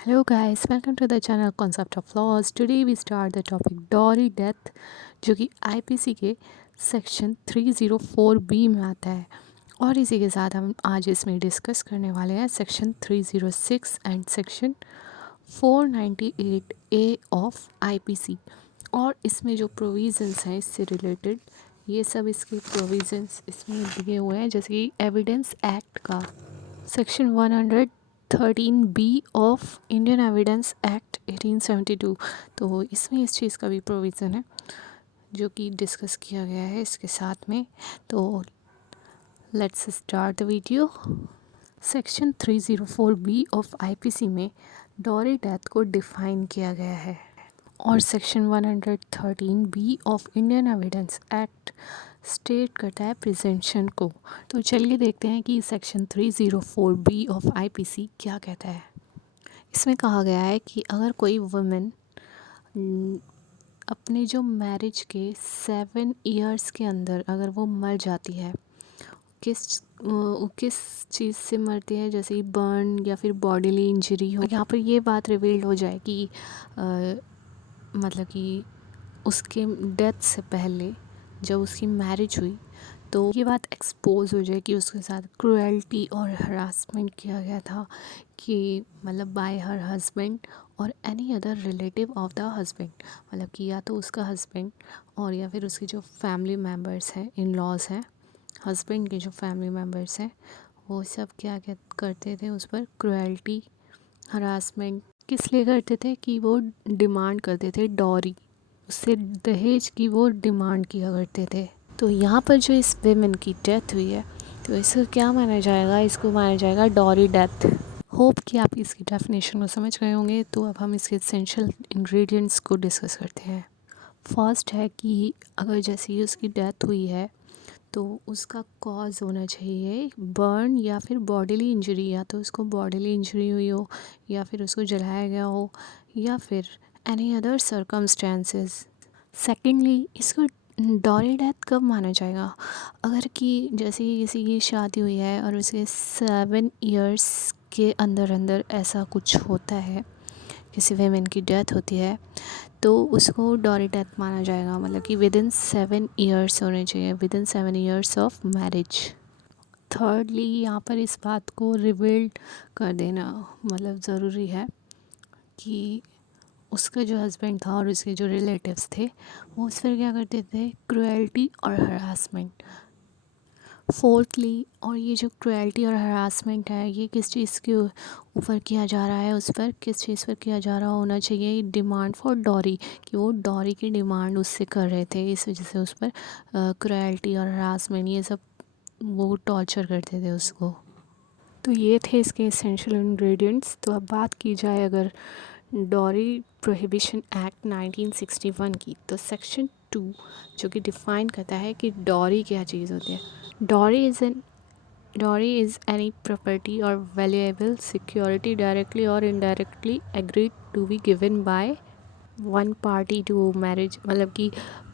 Hello guys, welcome to the channel Concept of Laws. Today we start the topic dowry death, जो कि IPC के section 304B में आता है। और इसी के साथ हम आज इसमें डिस्कस करने वाले हैं section 306 and section 498A of IPC. और इसमें जो प्रोविज़न्स हैं इससे रिलेटेड, ये सब इसके प्रोविज़न्स इसमें दिए हुए हैं, जैसे कि एविडेंस एक्ट का section 113B of Indian evidence act 1872। तो इसमें इस चीज़ का भी प्रोविज़न है जो कि डिस्कस किया गया है इसके साथ में। तो let's start the video. Section 304B of IPC में डॉरी डेथ को डिफ़ाइन किया गया है और section 113B of Indian evidence act state करता है प्रिजेंशन को। तो चलिए देखते हैं कि सेक्शन 304B ऑफ आईपीसी क्या कहता है। इसमें कहा गया है कि अगर कोई वुमेन अपने जो मैरिज के 7 इयर्स के अंदर अगर वो मर जाती है, किस चीज़ से मरती है, जैसे कि बर्न या फिर बॉडीली इंजरी हो, यहाँ पर ये बात रिवील्ड हो जाए कि मतलब कि उसके डेथ से पहले जब उसकी मैरिज हुई तो ये बात एक्सपोज हो जाए कि उसके साथ क्रुएल्टी और हरासमेंट किया गया था, कि मतलब बाय हर हस्बैंड और any other relative of the husband, मतलब कि या तो उसका हस्बैंड और या फिर उसके जो फैमिली मेम्बर्स हैं, इन लॉज हैं, हस्बैंड के जो फैमिली मेम्बर्स हैं, वो सब क्या क्या करते थे उस पर क्रुएल्टी हरासमेंट किस लिए करते थे कि वो डिमांड करते थे डॉरी, उससे दहेज की वो डिमांड किया करते थे। तो यहाँ पर जो इस वेमेन की डेथ हुई है तो इसको क्या माना जाएगा, इसको माना जाएगा डॉरी डेथ। होप कि आप इसकी डेफिनेशन को समझ गए होंगे। तो अब हम इसके एसेंशियल इंग्रेडिएंट्स को डिस्कस करते हैं। फर्स्ट है कि अगर जैसे ही उसकी डेथ हुई है तो उसका कॉज होना चाहिए बर्न या फिर बॉडीली इंजरी, या तो उसको बॉडीली इंजरी हुई हो या फिर उसको जलाया गया हो या फिर एनी अदर सर्कमस्टेंसेस। सेकेंडली, इसको डॉरी डेथ कब माना जाएगा, अगर कि जैसे कि किसी की शादी हुई है और उसके 7 इयर्स के अंदर अंदर ऐसा कुछ होता है, किसी वेमेन की डेथ होती है, तो उसको डॉरी डेथ माना जाएगा। मतलब कि विद इन 7 इयर्स होने चाहिए, with in 7 years of marriage. Thirdly, यहाँ पर इस बात को रिवील्ड कर देना मतलब ज़रूरी है कि उसका जो हस्बैंड था और उसके जो रिलेटिव्स थे वो उस पर क्या करते थे, क्रुएल्टी और हरासमेंट। फोर्थली, और ये जो क्रुएल्टी और हरासमेंट है ये किस चीज़ के ऊपर किया जा रहा है, उस पर किस चीज़ पर किया जा रहा होना चाहिए, डिमांड फॉर डॉरी, कि वो डॉरी की डिमांड उससे कर रहे थे, इस वजह से उस पर क्रुएल्टी और हरासमेंट ये सब वो टॉर्चर करते थे उसको। तो ये थे इसके एसेंशियल इंग्रेडिएंट्स। तो अब बात की जाए अगर डॉरी प्रोहिबिशन एक्ट 1961 की, तो सेक्शन 2 जो कि डिफ़ाइन करता है कि डॉरी क्या चीज़ होती है। डॉरी इज़ एनी प्रॉपर्टी और वैल्यूएबल सिक्योरिटी डायरेक्टली और indirectly agreed to be given by one party to marriage. मतलब कि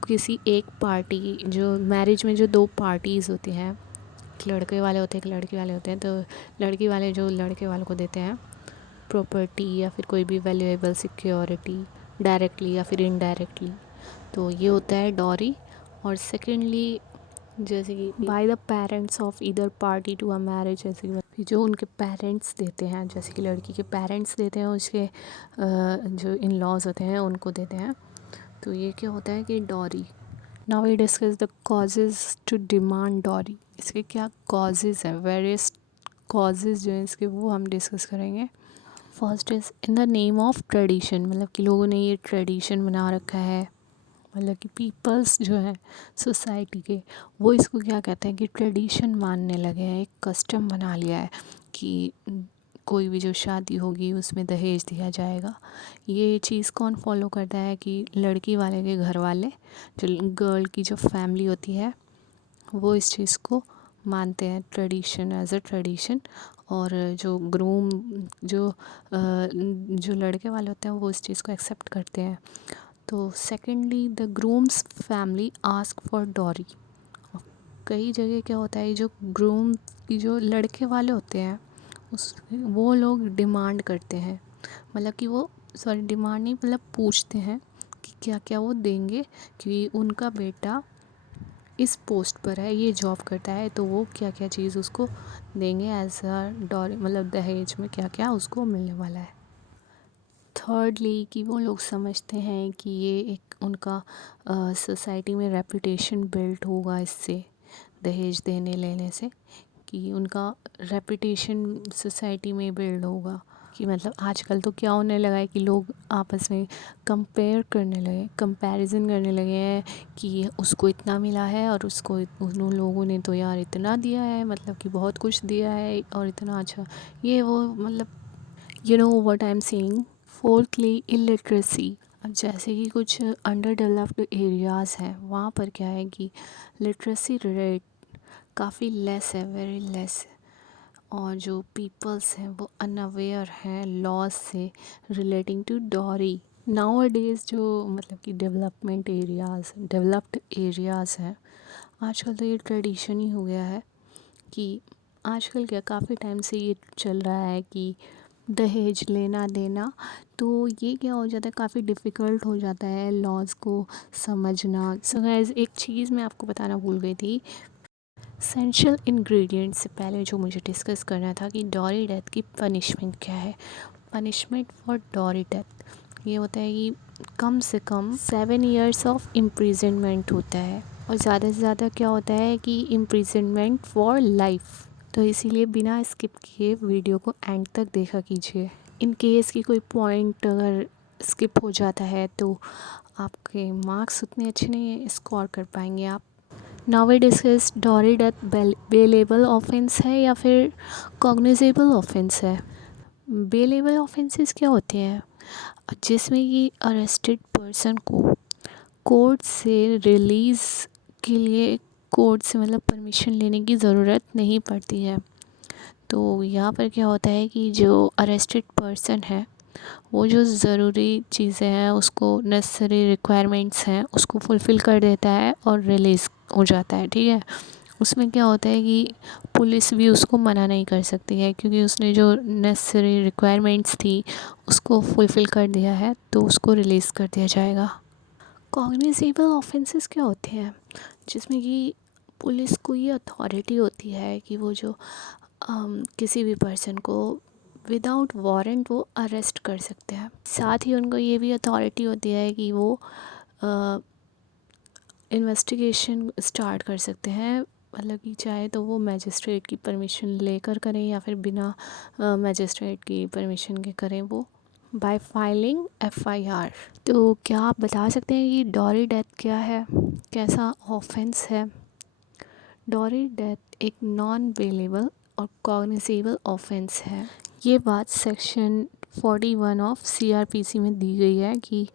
किसी एक पार्टी, जो मैरिज में जो 2 पार्टीज़ होती हैं, एक लड़के वाले होते हैं एक लड़की वाले होते हैं, तो लड़की वाले जो लड़के वालों को देते हैं प्रॉपर्टी या फिर कोई भी वैल्यूएबल सिक्योरिटी डायरेक्टली या फिर इनडायरेक्टली, तो ये होता है डॉरी। और सेकेंडली, जैसे कि by the parents of either party to a marriage, जैसे कि जो उनके पेरेंट्स देते हैं, जैसे कि लड़की के पेरेंट्स देते हैं, उसके जो इन लॉज होते हैं उनको देते हैं, तो ये क्या होता है कि dowry. Now we discuss the causes to demand dowry. इसके क्या कॉजेज़ हैं, वेरियस कॉजेज़ जो हैं इसके वो हम डिस्कस करेंगे। First is in the name of tradition, मतलब कि लोगों ने ये ट्रेडिशन बना रखा है, मतलब कि पीपल्स जो हैं सोसाइटी के, वो इसको क्या कहते हैं कि ट्रेडिशन मानने लगे हैं, एक कस्टम बना लिया है कि कोई भी जो शादी होगी उसमें दहेज दिया जाएगा। ये चीज़ कौन फॉलो करता है कि लड़की वाले के घर वाले, जो गर्ल की जो फैमिली होती है वो इस चीज़ को मानते हैं ट्रेडिशन, एज अ ट्रेडिशन। और जो ग्रूम जो लड़के वाले होते हैं वो इस चीज़ को एक्सेप्ट करते हैं। तो secondly, the groom's family ask for dowry. कई जगह क्या होता है, जो ग्रूम की जो लड़के वाले होते हैं उस वो लोग डिमांड करते हैं मतलब कि वो सॉरी डिमांड नहीं, मतलब पूछते हैं कि क्या क्या वो देंगे, कि उनका बेटा इस पोस्ट पर है, ये जॉब करता है, तो वो क्या क्या चीज़ उसको देंगे एज अ डॉर, मतलब दहेज में क्या क्या उसको मिलने वाला है। थर्डली कि वो लोग समझते हैं कि ये एक उनका सोसाइटी में रेपुटेशन बिल्ड होगा इससे, दहेज देने लेने से, कि उनका रेपुटेशन सोसाइटी में बिल्ड होगा। कि मतलब आजकल तो क्या होने लगा है कि लोग आपस में कंपेयर करने लगे, कंपैरिजन करने लगे हैं कि उसको इतना मिला है और उसको उन लोगों ने तो यार इतना दिया है, मतलब कि बहुत कुछ दिया है और इतना अच्छा ये वो, मतलब you know what I am saying. Fourthly illiteracy. अब जैसे कि कुछ अंडर डेवलप्ड एरियाज़ हैं, वहाँ पर क्या है कि लिटरेसी रेट काफ़ी लेस है, वेरी लेस है, और जो पीपल्स हैं वो अनअवेयर हैं लॉज से relating to dowry. Nowadays जो मतलब कि डेवलप्ड एरियाज़ हैं, आजकल तो ये ट्रेडिशन ही हो गया है कि आजकल क्या काफ़ी टाइम से ये चल रहा है कि दहेज लेना देना, तो ये क्या हो जाता है, काफ़ी डिफ़िकल्ट हो जाता है लॉज को समझना। सो गाइस, एक चीज़ मैं आपको बताना भूल गई थी। एसेंशियल इंग्रेडिएंट्स से पहले जो मुझे डिस्कस करना था कि डॉरी डेथ की पनिशमेंट क्या है। पनिशमेंट फॉर डॉरी डेथ ये होता है कि कम से कम 7 ईयर्स ऑफ इम्प्रिजनमेंट होता है, और ज़्यादा से ज़्यादा क्या होता है कि इम्प्रिजनमेंट फॉर लाइफ। तो इसीलिए बिना स्किप किए वीडियो को एंड तक देखा कीजिए। इन केस की कोई पॉइंट अगर स्किप हो जाता है तो आपके मार्क्स उतने अच्छे नहीं स्कोर कर पाएंगे आप। Now we discuss dowry death bailable offence है या फिर कॉग्निजेबल ऑफेंस है। बेलेबल ऑफेंसेस क्या होते हैं, जिसमें कि अरेस्टेड पर्सन को कोर्ट से रिलीज़ के लिए कोर्ट से मतलब परमिशन लेने की ज़रूरत नहीं पड़ती है। तो यहाँ पर क्या होता है कि जो अरेस्टेड पर्सन है वो जो ज़रूरी चीज़ें हैं उसको, नेसेसरी रिक्वायरमेंट्स हैं उसको फुलफ़िल कर देता है और रिलीज़ हो जाता है, ठीक है। उसमें क्या होता है कि पुलिस भी उसको मना नहीं कर सकती है, क्योंकि उसने जो नेसेसरी रिक्वायरमेंट्स थी उसको फुलफ़िल कर दिया है, तो उसको रिलीज़ कर दिया जाएगा। कॉग्निजेबल ऑफेंसेस क्या होते हैं, जिसमें कि पुलिस को ये अथॉरिटी होती है कि वो जो किसी भी पर्सन को विदाउट वारंट वो अरेस्ट कर सकते हैं। साथ ही उनको ये भी अथॉरिटी होती है कि वो इन्वेस्टिगेशन स्टार्ट कर सकते हैं, मतलब कि चाहे तो वो मैजिस्ट्रेट की परमिशन लेकर करें या फिर बिना मैजिस्ट्रेट की परमिशन के करें, वो बाय फाइलिंग एफआईआर। तो क्या आप बता सकते हैं कि डॉरी डेथ क्या है, कैसा ऑफेंस है। डॉरी डेथ एक नॉन बेलेबल और कॉग्निजेबल ऑफेंस है। ये बात सेक्शन 41 ऑफ सीआरपीसी में दी गई है कि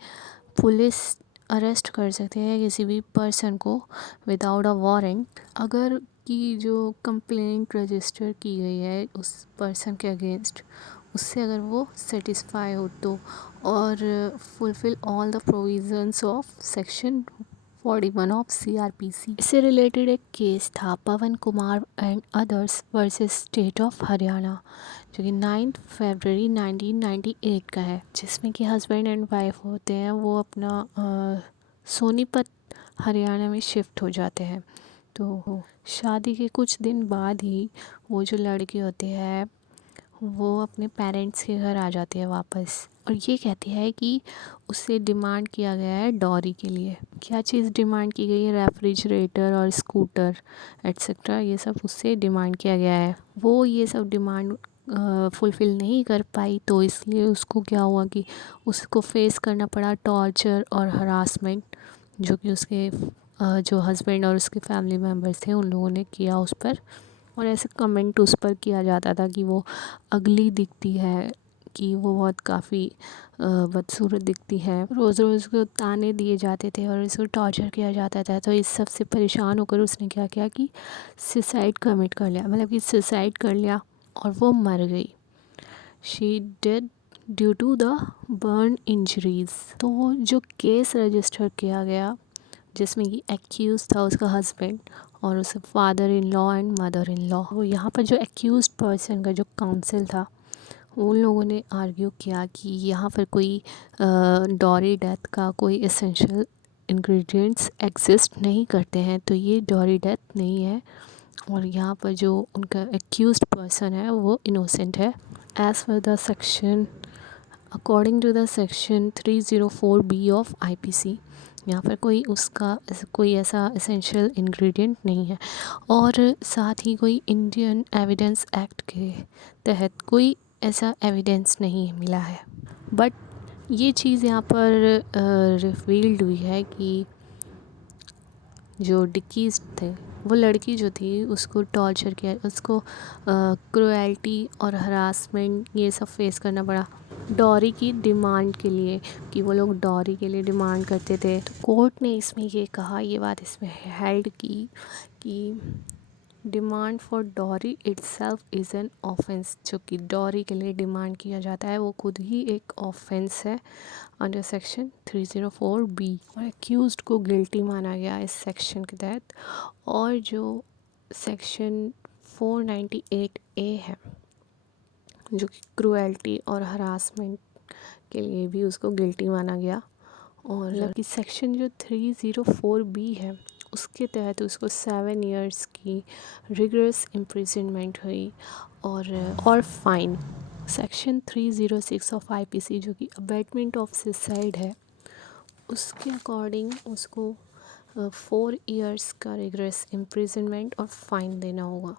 पुलिस अरेस्ट कर सकते हैं किसी भी पर्सन को विदाउट अ वारंट, अगर की जो कंप्लेंट रजिस्टर की गई है उस पर्सन के अगेंस्ट उससे अगर वो सेटिस्फाई हो तो, और fulfil all the provisions of section 41 of CrPC. इससे रिलेटेड एक केस था Pawan Kumar and others versus state of Haryana, जो कि 9 फरवरी 1998 का है, जिसमें कि हस्बैंड एंड वाइफ होते हैं वो अपना सोनीपत हरियाणा में शिफ्ट हो जाते हैं। तो शादी के कुछ दिन बाद ही वो जो लड़की होती है वो अपने पेरेंट्स के घर आ जाती है वापस, और ये कहती है कि उससे डिमांड किया गया है डॉरी के लिए। क्या चीज़ डिमांड की गई है, रेफ्रिजरेटर और स्कूटर एट्सेट्रा, ये सब उससे डिमांड किया गया है। वो ये सब डिमांड फुलफ़िल नहीं कर पाई, तो इसलिए उसको क्या हुआ कि उसको फेस करना पड़ा टॉर्चर और हरासमेंट, जो कि उसके जो हस्बैंड और उसके फैमिली मेम्बर्स थे उन लोगों ने किया उस पर। और ऐसे कमेंट उस पर किया जाता था कि वो अगली दिखती है, कि वो बहुत काफ़ी बदसूरत दिखती है। रोज़ रोज़ को ताने दिए जाते थे और इसको टॉर्चर किया जाता था। तो इस सब से परेशान होकर उसने क्या किया कि सुसाइड कमिट कर लिया, मतलब कि सुसाइड कर लिया और वो मर गई। She dead due to the burn injuries. तो वो जो केस रजिस्टर किया गया जिसमें कि एक्यूज़ था उसका हस्बैंड और उसके father in law and mother in law. वो यहाँ पर जो एक्यूज़ पर्सन का जो काउंसिल था उन लोगों ने आर्ग्यू किया कि यहाँ पर कोई डॉरी डेथ का कोई एसेंशियल इंग्रेडिएंट्स एग्जिस्ट नहीं करते हैं, तो ये डॉरी डेथ नहीं है और यहाँ पर जो उनका एक्यूज्ड पर्सन है वो इनोसेंट है। As per the section according to the section 304B of IPC, यहाँ पर कोई ऐसा एसेंशियल इंग्रेडिएंट नहीं है और साथ ही कोई इंडियन एविडेंस एक्ट के तहत कोई ऐसा एविडेंस नहीं मिला है। बट ये चीज़ यहाँ पर रिवील्ड हुई है कि जो डिकीज थे, वो लड़की जो थी उसको टॉर्चर किया, उसको क्रुएल्टी और हरासमेंट ये सब फेस करना पड़ा डॉरी की डिमांड के लिए, कि वो लोग डॉरी के लिए डिमांड करते थे। तो कोर्ट ने इसमें ये कहा, ये बात इसमें हेल्ड की कि demand for dowry itself is an offence. जो कि डॉरी के लिए डिमांड किया जाता है वो खुद ही एक ऑफेंस है अंडर सेक्शन 304B और एक्यूज्ड को गिल्टी माना गया इस सेक्शन के तहत। और जो सेक्शन 498A है जो कि क्रुएल्टी और हरासमेंट के लिए भी उसको गिल्टी माना गया। और कि सेक्शन जो 304B है उसके तहत उसको 7 इयर्स की रिगरस इम्प्रिजनमेंट हुई और फाइन। सेक्शन 306 ऑफ IPC जो कि अबेटमेंट ऑफ सुसाइड है, उसके अकॉर्डिंग उसको 4 इयर्स का रिगरस इम्प्रिजनमेंट और फाइन देना होगा।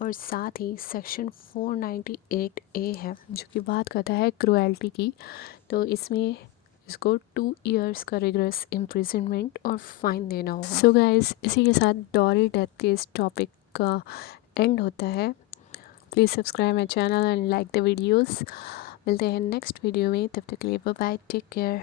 और साथ ही सेक्शन 498A है जो कि बात करता है क्रुएल्टी की, तो इसमें इसको 2 इयर्स का रिगरस इम्प्रिजनमेंट और फाइन देना होगा। सो गाइस, इसी के साथ डॉरी डेथ के इस टॉपिक का एंड होता है। Please subscribe my channel and like the videos. मिलते हैं नेक्स्ट वीडियो में, तब तक के लिए बाय बाय, टेक केयर।